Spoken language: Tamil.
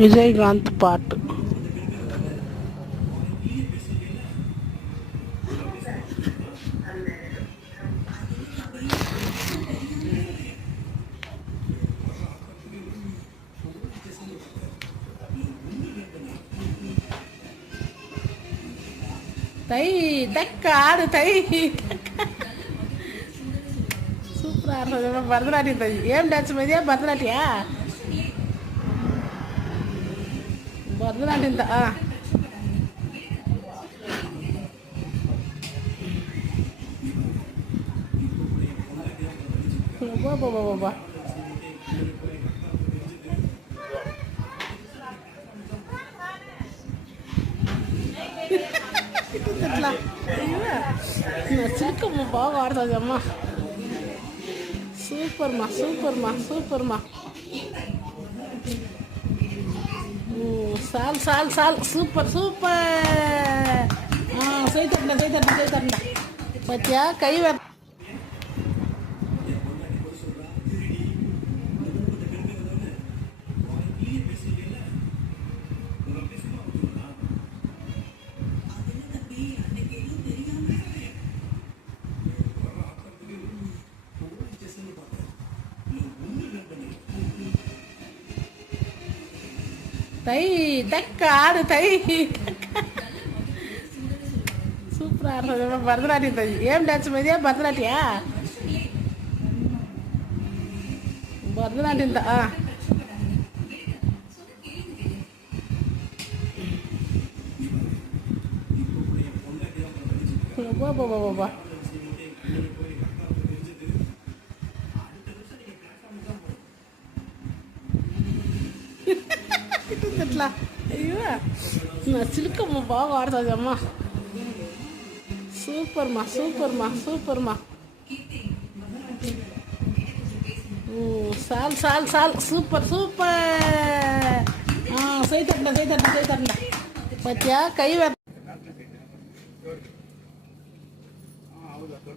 விஜயகாந்த் பாட்டு. தை தக்க ஆடு தை சூப்பராக இருந்தது பரதநாட்டியம். தை ஏம் டான்ஸ் மாதிரியா பரதநாட்டியா? பரதநாட்டியம் தான். பாபா சிரிக்கம்மா பாவம் ஆடுறது அம்மா. சூப்பர்மா சூப்பர்மா சூப்பர்மா. சால் சால் சால் சூப்பர் சூப்பர். செய்தட்டா செய்தட்டா செய்தட்டா பத்தியா கை வர. தை தக்க ஆடு தை சூப்பராக இருந்தது பரதநாட்டியம். தை ஏம் டான்ஸ் மாதிரியா பரதநாட்டியா? பரதநாட்டியம் தான். பாபா ஐயோ சிலுக்கம்மா பாவம் ஆடுறது அம்மா. சூப்பர்மா சூப்பர்மா சூப்பர்மா. சால் சால் சால் சூப்பர் சூப்பர். செய்தட்டா செய்தட்டா செய்தட்டா பத்தியா கை வர.